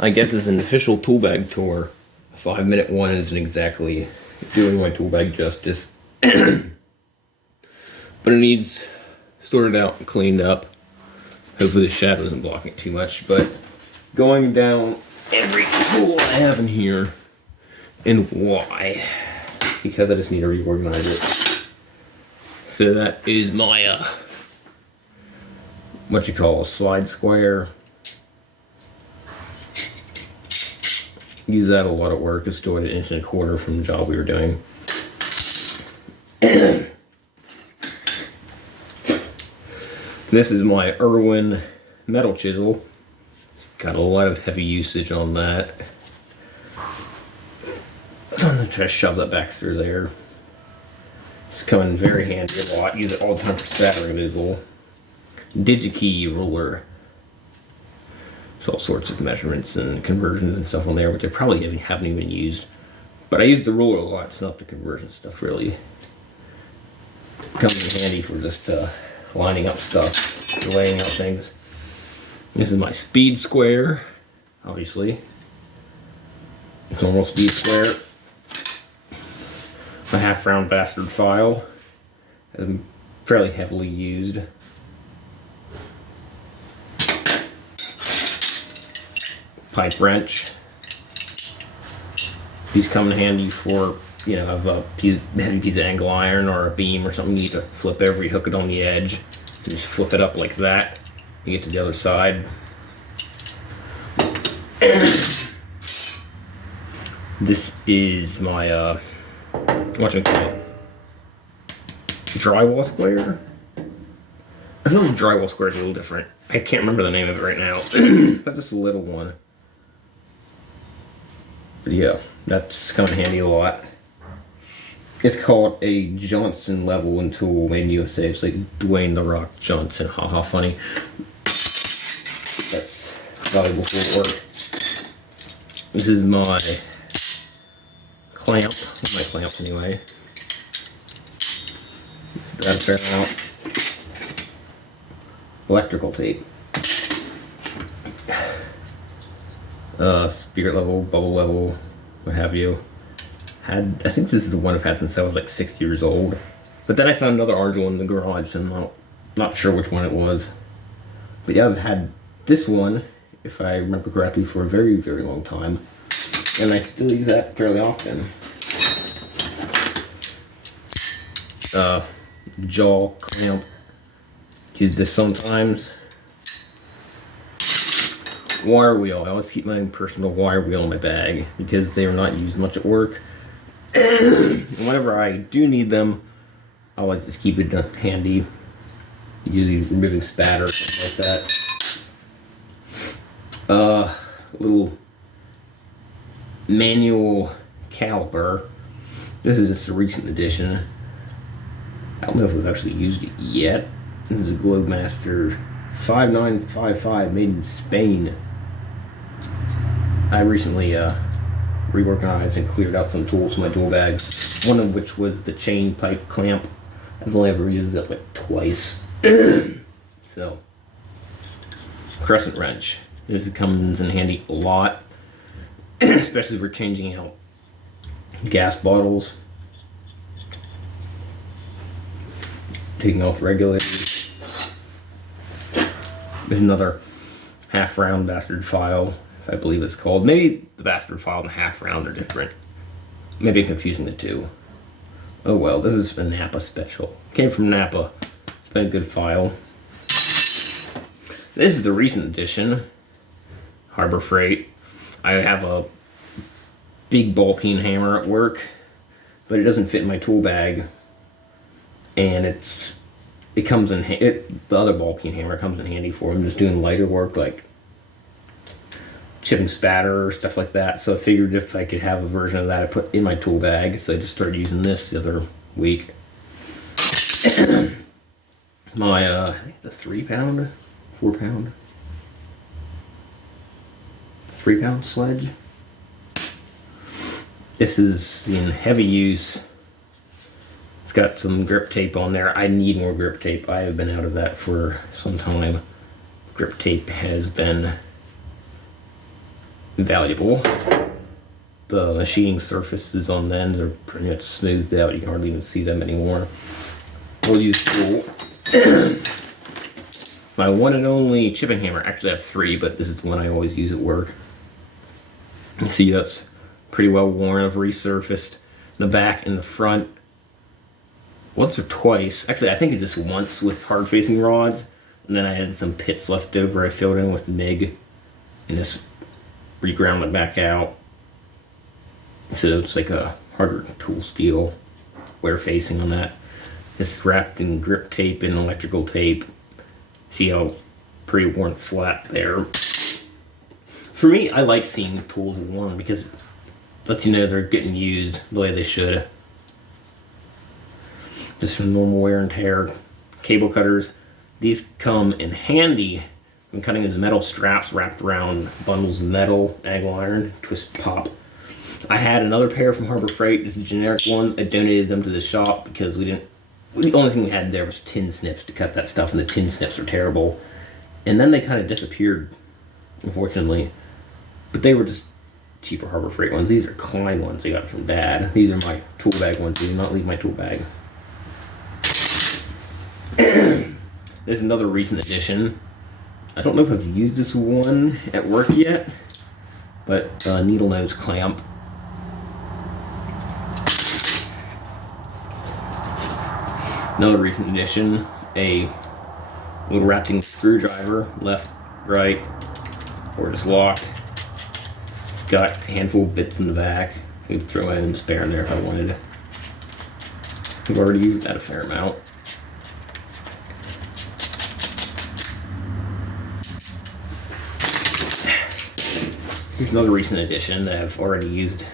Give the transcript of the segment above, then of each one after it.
I guess it's an official Toolbag tour. A 5-minute one isn't exactly doing my Toolbag justice. But it needs sorted out and cleaned up. Hopefully the shadow isn't blocking it too much. But going down every tool I have in here and why. Because I just need to reorganize it. So that is my, what you call a slide square. Use that a lot at work. It's stored an 1.25 inches from the job we were doing. This is my Irwin metal chisel. Got a lot of heavy usage on that. So I'm gonna try to shove that back through there. It's coming very handy a lot. Use it all the time for spatter removal. DigiKey ruler. It's all sorts of measurements and conversions and stuff on there, which I probably haven't even used. But I use the ruler a lot. It's not the conversion stuff really. It comes in handy for just lining up stuff, laying out things. This is my speed square, obviously. Normal speed square. My half-round bastard file. Fairly heavily used. Pipe wrench. These come in handy for, you know, have a heavy piece of angle iron or a beam or something you need to flip over. You hook it on the edge. You just flip it up like that. You get to the other side. This is my what you call it? Drywall square. I feel like drywall square is a little different. I can't remember the name of it right now. But this little one. But yeah, that's come in handy a lot. It's called a Johnson leveling tool made in USA. It's like Dwayne The Rock Johnson. Haha, funny. That's valuable for work. This is my clamp. One of my clamps anyway. Use that a fair amount. Electrical tape. Spirit level, bubble level, what have you. I think this is the one I've had since I was like 6 years old. But then I found another orange one in the garage, and I'm not sure which one it was. But yeah, I've had this one, if I remember correctly, for a very, very long time. And I still use that fairly often. Jaw clamp. Use this sometimes. Wire wheel. I always keep my personal wire wheel in my bag because they are not used much at work. Whenever I do need them, I like to keep it handy. Usually removing spatter or something like that. Little manual caliper. This is just a recent addition. I don't know if we've actually used it yet. This is a Globemaster 5955 made in Spain. I recently reorganized and cleared out some tools from my tool bag. One of which was the chain pipe clamp. I've only ever used it like twice. So, crescent wrench. This comes in handy a lot, especially for changing out gas bottles, taking off regulators. There's another half-round bastard file, I believe it's called. Maybe the bastard file and half-round are different. Maybe I'm confusing the two. Oh well, this is a Napa special. Came from Napa. It's been a good file. This is the recent edition. Harbor Freight. I have a big ball peen hammer at work, but it doesn't fit in my tool bag. And it comes in the other ball peen hammer comes in handy for I'm just doing lighter work like chipping spatter or stuff like that. So I figured if I could have a version of that I put in my tool bag. So I just started using this the other week. My I think the 3 pound, 4 pound, 3 pound sledge. This is in heavy use. It's got some grip tape on there. I need more grip tape. I have been out of that for some time. Grip tape has been valuable. The machining surfaces on them are pretty much smoothed out. You can hardly even see them anymore. We'll use tool. My one and only chipping hammer. Actually, I have 3, but this is the one I always use at work. You see, that's pretty well worn. I've resurfaced the back and the front once or twice. Actually, I think it just once with hard facing rods, and then I had some pits left over. I filled in with MIG and just reground it back out. So it's like a harder tool steel wear facing on that. It's wrapped in grip tape and electrical tape. See how pretty worn flat there. For me, I like seeing tools worn because it lets you know they're getting used the way they should. Just from normal wear and tear. Cable cutters. These come in handy when cutting these metal straps wrapped around bundles of metal, angle iron, twist, pop. I had another pair from Harbor Freight, just the generic ones. I donated them to the shop because the only thing we had there was tin snips to cut that stuff, and the tin snips are terrible. And then they kind of disappeared, unfortunately. But they were just cheaper Harbor Freight ones. These are Klein ones I got from Dad. These are my tool bag ones. Do not leave my tool bag. There's another recent addition. I don't know if I've used this one at work yet, but needle nose clamp. Another recent addition, a little ratcheting screwdriver, left, right, or just locked. It's got a handful of bits in the back. I could throw my own spare in there if I wanted. I've already used that a fair amount. Here's another recent addition that I've already used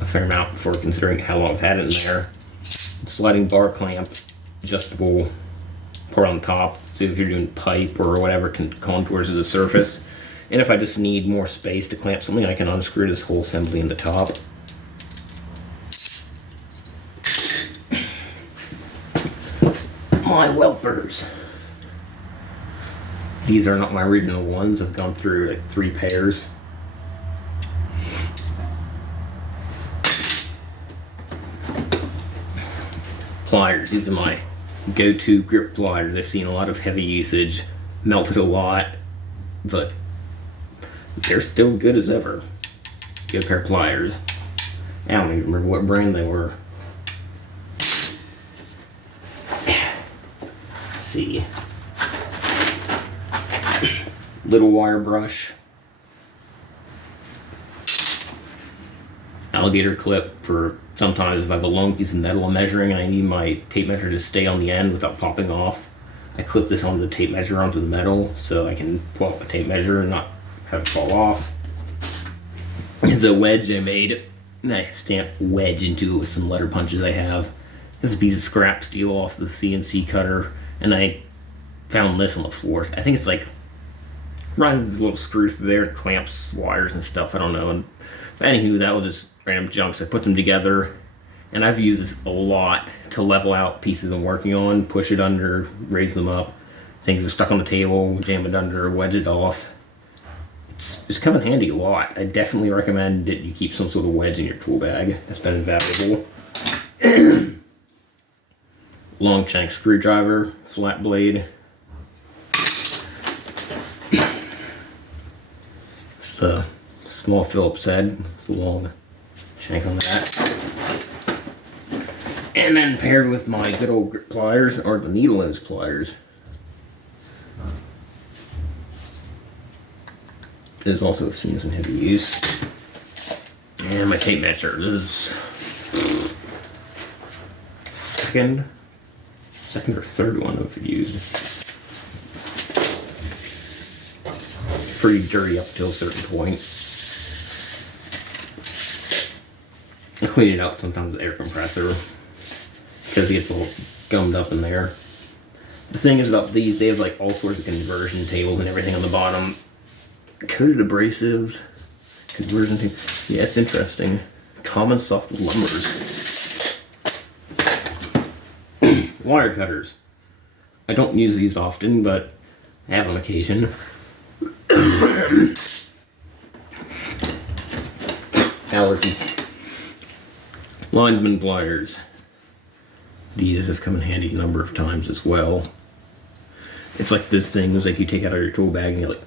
a fair amount for considering how long I've had it in there. Sliding bar clamp, adjustable part on the top, so if you're doing pipe or whatever contours of the surface. And if I just need more space to clamp something, I can unscrew this whole assembly in the top. My Welpers. These are not my original ones. I've gone through like 3 pairs. Pliers. These are my go-to grip pliers. I've seen a lot of heavy usage, melted a lot, but they're still good as ever. Good pair of pliers. I don't even remember what brand they were. Let's see. Little wire brush. Alligator clip for sometimes if I have a long piece of metal I'm measuring and I need my tape measure to stay on the end without popping off. I clip this onto the tape measure onto the metal so I can pull out the tape measure and not have it fall off. There's a wedge I made and I stamped wedge into it with some letter punches I have. This is a piece of scrap steel off the CNC cutter, and I found this on the floor. I think it's like runs these little screws through there, clamps wires and stuff, I don't know. And anywho, that was just random junk, so I put them together, and I've used this a lot to level out pieces I'm working on, push it under, raise them up. Things are stuck on the table, jam it under, wedge it off. It's come in handy a lot. I definitely recommend that you keep some sort of wedge in your tool bag. That's been invaluable. Long shank screwdriver, flat blade. It's a small Phillips head with a long shank on that. And then paired with my good old grip pliers, or the needle nose pliers, is also seen some heavy use. And my tape measure. This is second or third one I've used. Pretty dirty up till a certain point. I clean it out sometimes with air compressor because it gets all gummed up in there. The thing is about these, they have like all sorts of conversion tables and everything on the bottom. Coated abrasives, conversion tables. Yeah, it's interesting. Common soft lumbers. Wire cutters. I don't use these often, but I have on occasion. allergies. Linesman pliers. These have come in handy a number of times as well. It's like this thing, it's like you take out of your tool bag and you're like,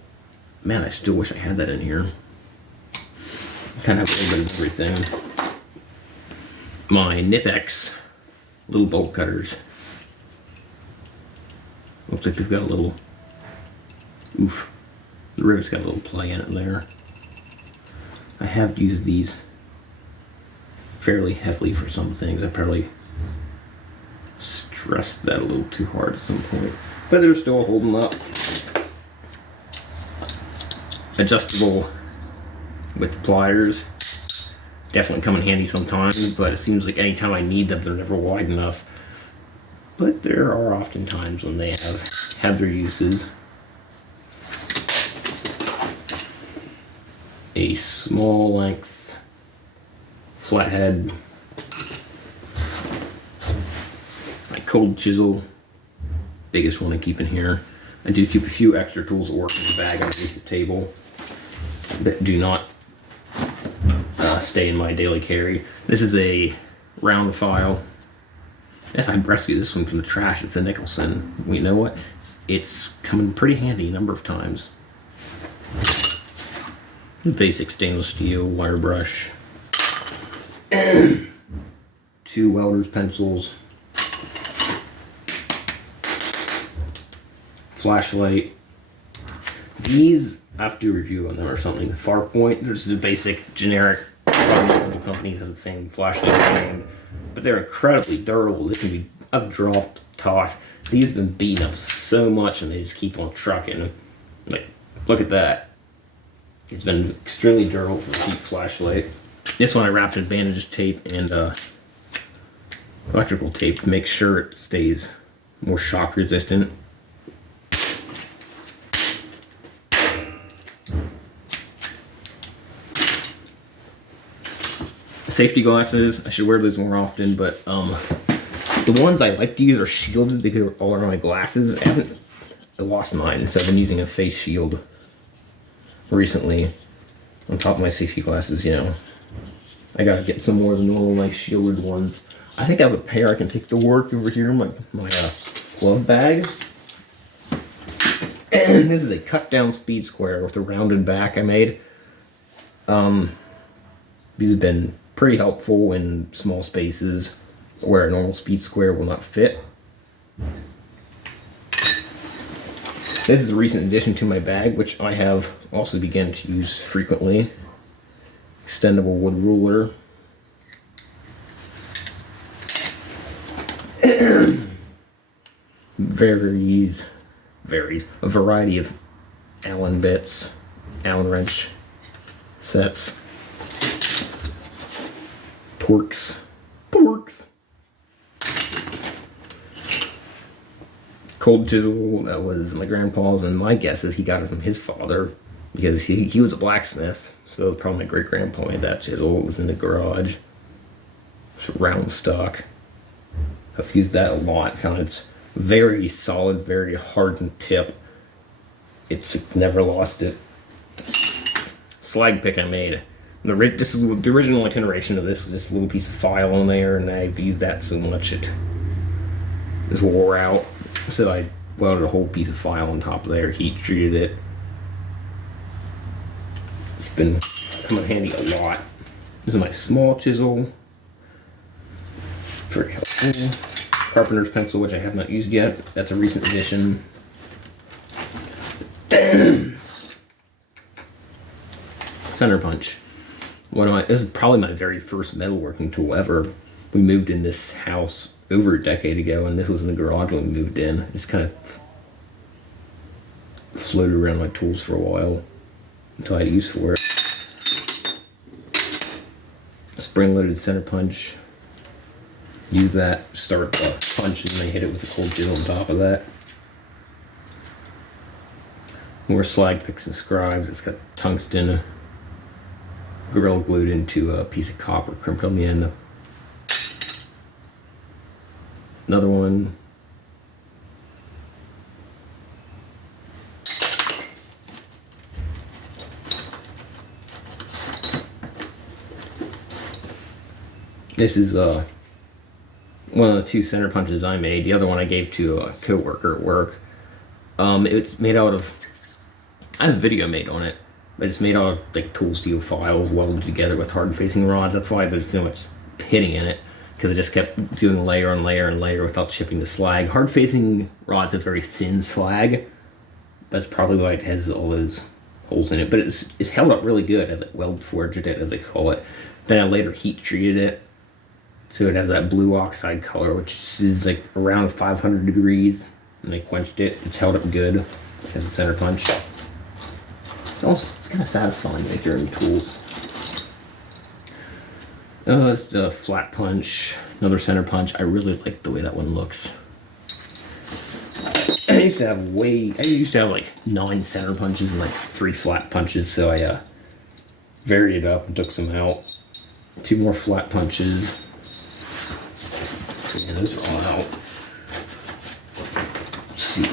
man, I still wish I had that in here. Kind of have a little bit of everything. My Nipex little bolt cutters. Looks like they've got a little, oof, the rivet's got a little play in it there. I have used these fairly heavily for some things. I probably stressed that a little too hard at some point, but they're still holding up. Adjustable with pliers. Definitely come in handy sometimes, but it seems like anytime I need them, they're never wide enough. But there are often times when they have their uses. A small length flathead, my cold chisel, biggest one I keep in here. I do keep a few extra tools that work in the bag underneath the table that do not stay in my daily carry. This is a round file. Yes, I rescued this one from the trash. It's a Nicholson. You know what? It's come in pretty handy a number of times. Basic stainless steel wire brush. 2 welder's pencils. Flashlight. These, I have to do a review on them or something. The Farpoint, there's the basic generic, multiple companies have the same flashlight name, but they're incredibly durable. They can be up, dropped, tossed. These have been beaten up so much and they just keep on trucking. Like, look at that. It's been extremely durable for a cheap flashlight. This one I wrapped in bandages tape and electrical tape to make sure it stays more shock resistant. Safety glasses, I should wear those more often, but the ones I like to use are shielded because they're all around my glasses. I lost mine, so I've been using a face shield recently on top of my safety glasses, you know. I gotta get some more of the normal nice shielded ones. I think I have a pair I can take to work over here in my glove bag. And this is a cut down speed square with a rounded back I made. These have been pretty helpful in small spaces where a normal speed square will not fit. This is a recent addition to my bag, which I have also begun to use frequently. Extendable wood ruler. varies a variety of Allen bits, Allen wrench sets, torques, cold chisel that was my grandpa's, and my guess is he got it from his father because he was a blacksmith, so probably my great grandpa made that chisel. It was in the garage. It's a round stock. I've used that a lot. Found it's very solid, very hardened tip. It's never lost it. Slag pick I made. This is the original iteration of this was this little piece of file on there, and I've used that so much it just wore out. So I welded a whole piece of file on top of there, heat treated it. It's been coming handy a lot. This is my small chisel. Very helpful. Carpenter's pencil, which I have not used yet. That's a recent addition. Center punch. This is probably my very first metalworking tool ever. We moved in this house over a decade ago, and this was in the garage when we moved in. Just kind of floated around my tools for a while until I had use for it. Spring-loaded center punch. Use that, start the punch, and then hit it with a cold chisel on top of that. More slag picks and scribes. It's got tungsten gorilla glued into a piece of copper crimped on the end. Another one. This is one of the 2 center punches I made. The other one I gave to a coworker at work. It's made out of, I have a video made on it, but it's made out of like tool steel files welded together with hard facing rods. That's why there's so much pitting in it, because it just kept doing layer and layer and layer without chipping the slag. Hard facing rods have very thin slag. That's probably why it has all those holes in it. But it's held up really good. I like weld forged it, as they call it. Then I later heat treated it, so it has that blue oxide color, which is like around 500 degrees. And they quenched it. It's held up good as a center punch. It's kind of satisfying like during tools. It's a flat punch, another center punch. I really like the way that one looks. I used to have like 9 center punches and like 3 flat punches, so I varied it up and took some out. 2 more flat punches. Yeah, those are all out. Let's see.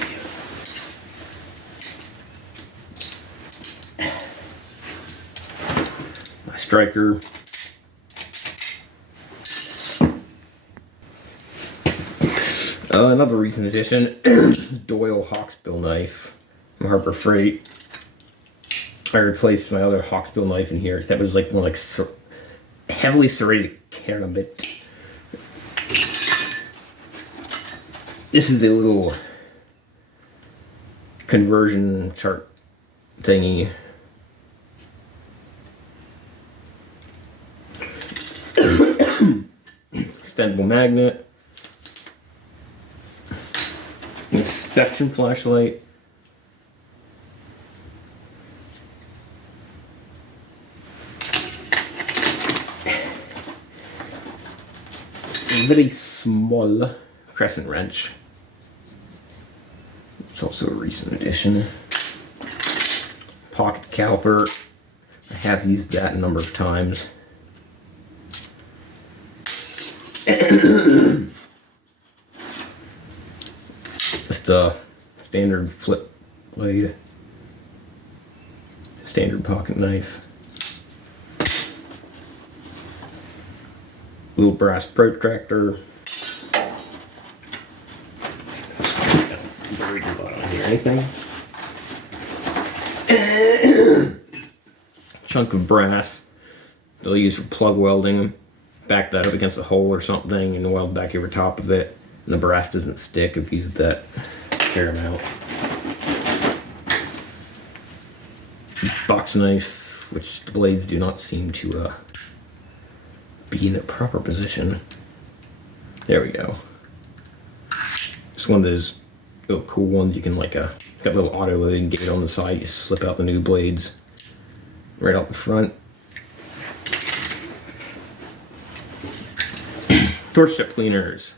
My striker. Another recent addition, Doyle Hawksbill knife from Harbor Freight. I replaced my other Hawksbill knife in here. That was like more like heavily serrated carabit. This is a little conversion chart thingy. Extendable magnet. Inspection flashlight. A very small crescent wrench. It's also a recent addition. Pocket caliper. I have used that a number of times. Just the standard flip blade. Standard pocket knife. Little brass protractor. Anything. Chunk of brass they'll use for plug welding. Back that up against a hole or something and weld back over top of it. And the brass doesn't stick. I've used that a fair amount. Box knife, which the blades do not seem to be in the proper position. There we go. It's one of those little cool ones you can like got a little auto loading gate on the side. You slip out the new blades right out the front. Torch tip cleaners.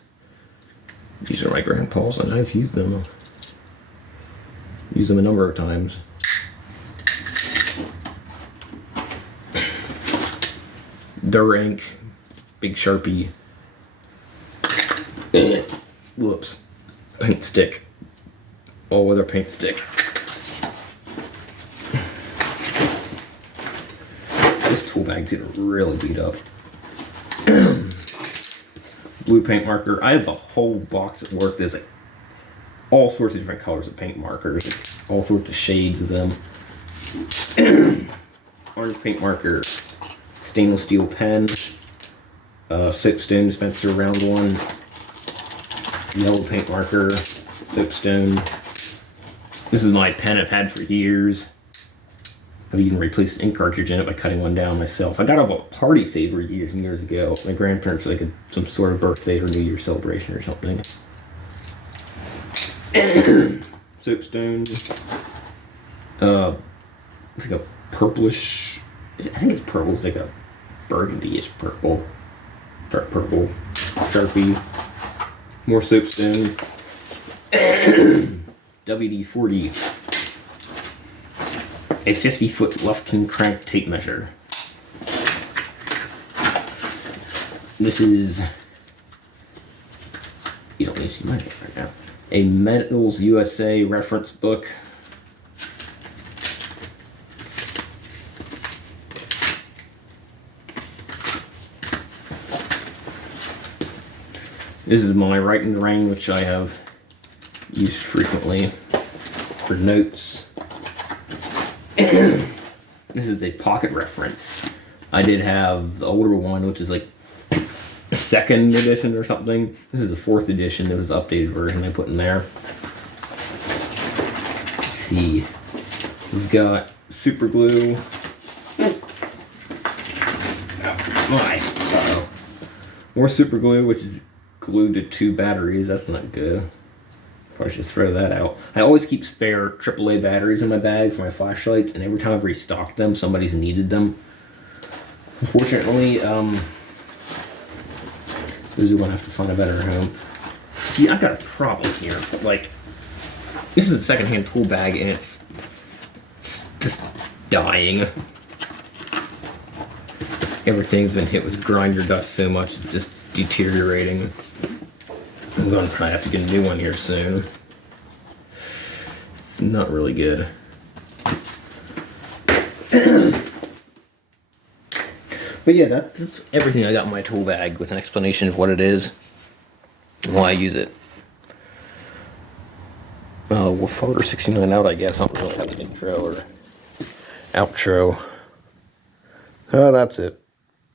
These are my grandpa's and I've used them. Used them a number of times. Dur ink, big Sharpie. Whoops. Paint stick. All weather paint stick. This tool bag's getting really beat up. Blue paint marker. I have a whole box at work. There's like all sorts of different colors of paint markers. All sorts of shades of them. Orange paint marker. Stainless steel pen. Soapstone dispenser round one. Yellow paint marker. Soapstone. This is my pen I've had for years. I've even replaced the ink cartridge in it by cutting one down myself. I got a party favor years and years ago. My grandparents like some sort of birthday or New Year celebration or something. Soapstone. It's like a purplish. I think it's purple. It's like a burgundy-ish purple, dark purple. Sharpie. More soapstone. WD-40. A 50-foot Lufkin crank tape measure. This is, you don't need to see my name right now, a Metals USA reference book. This is my writing ring, which I have used frequently for notes. This is a pocket reference. I did have the older one, which is like second edition or something. This is the 4th edition. There was the updated version I put in there. Let's see. We've got super glue. Uh-oh. More super glue, which is glued to 2 batteries. That's not good. Probably should throw that out. I always keep spare AAA batteries in my bag for my flashlights, and every time I've restocked them, somebody's needed them. Unfortunately, those are gonna have to find a better home. See, I've got a problem here. Like, this is a secondhand tool bag, and it's just dying. Everything's been hit with grinder dust so much, it's just deteriorating. I'm gonna probably have to get a new one here soon. It's not really good. But yeah, that's everything I got in my tool bag with an explanation of what it is and why I use it. We'll photo 69 out, I guess. I don't really have an intro or outro. Oh, that's it.